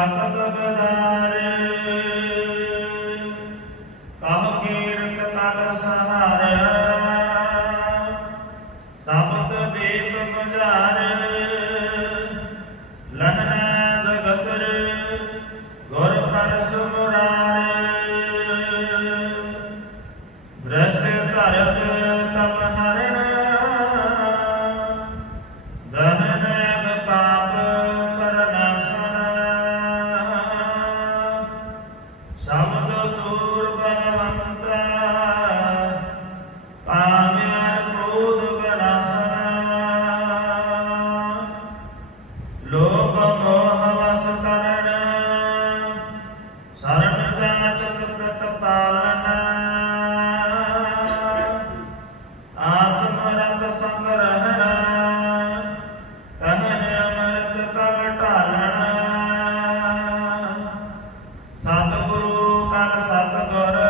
Michael الضرر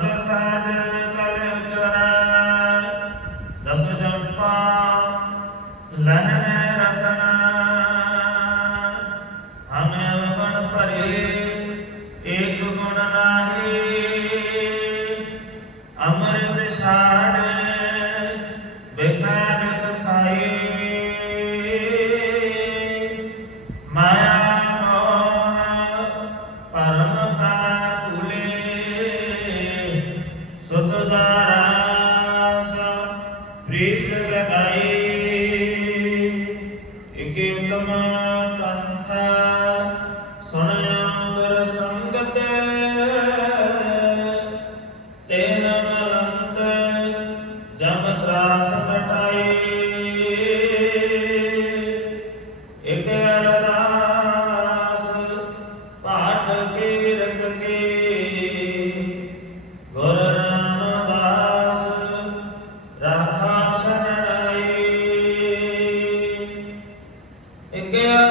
Father. Yeah.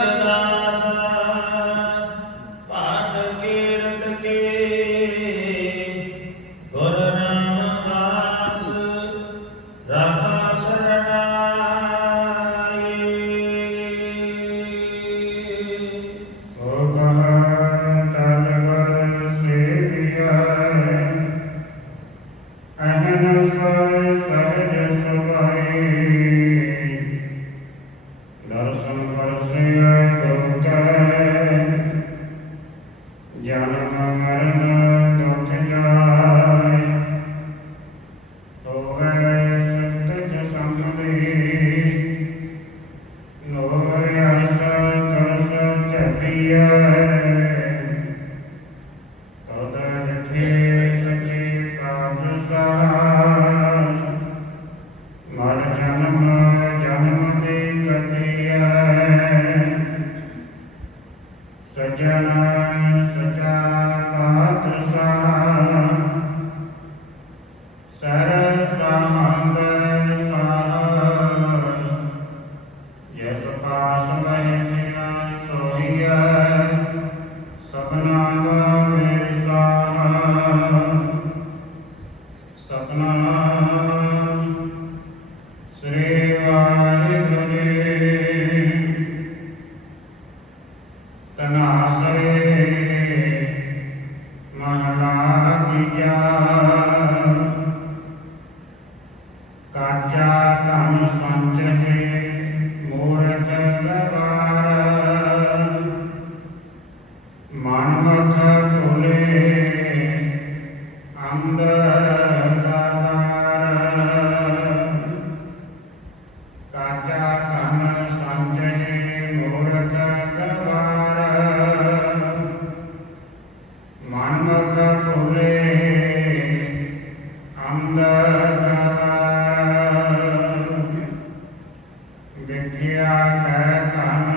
ਵਿਖਿਆ ਕੈ ਧਨ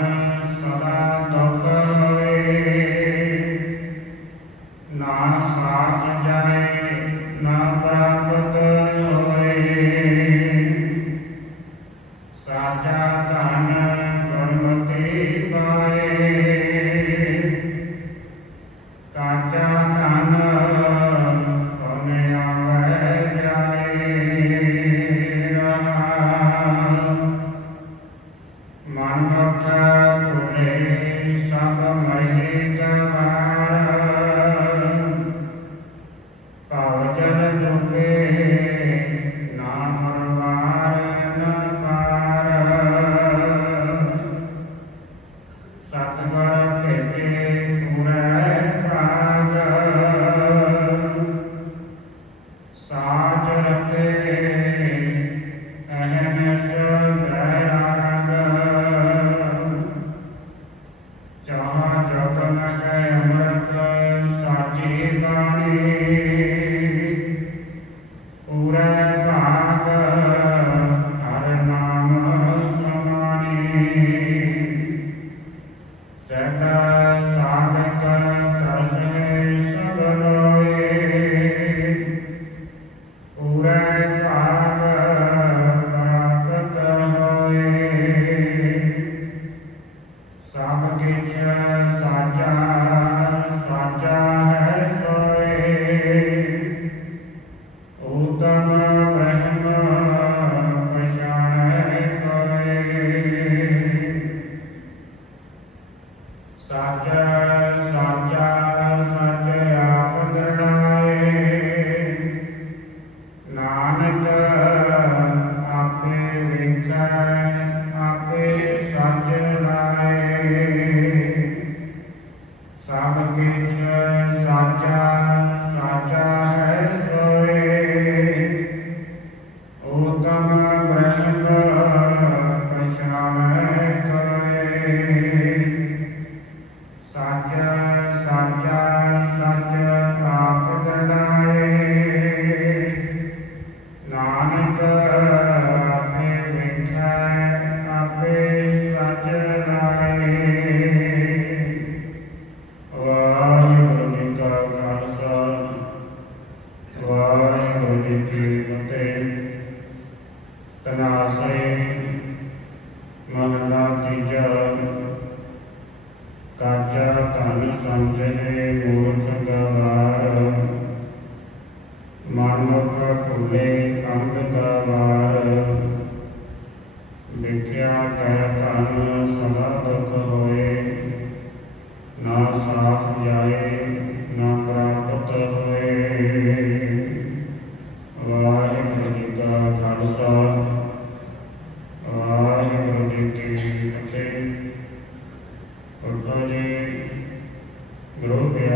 ਸਦਾ ਦੁਖ Amen.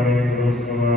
Amen.